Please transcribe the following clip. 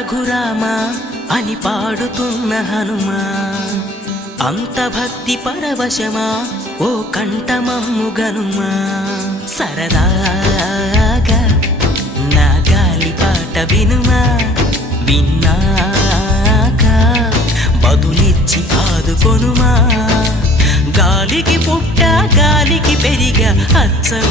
రఘురామా అని పాడుతున్న హనుమా, అంత భక్తి పరవశమా ఓ కంఠమమ్ము గనుమా. సరదాగా నా గాలి పాట వినుమా, విన్నాక బదులిచ్చి ఆదుకొనుమా. గాలికి పుట్ట గాలికి పెరిగా అచ్చం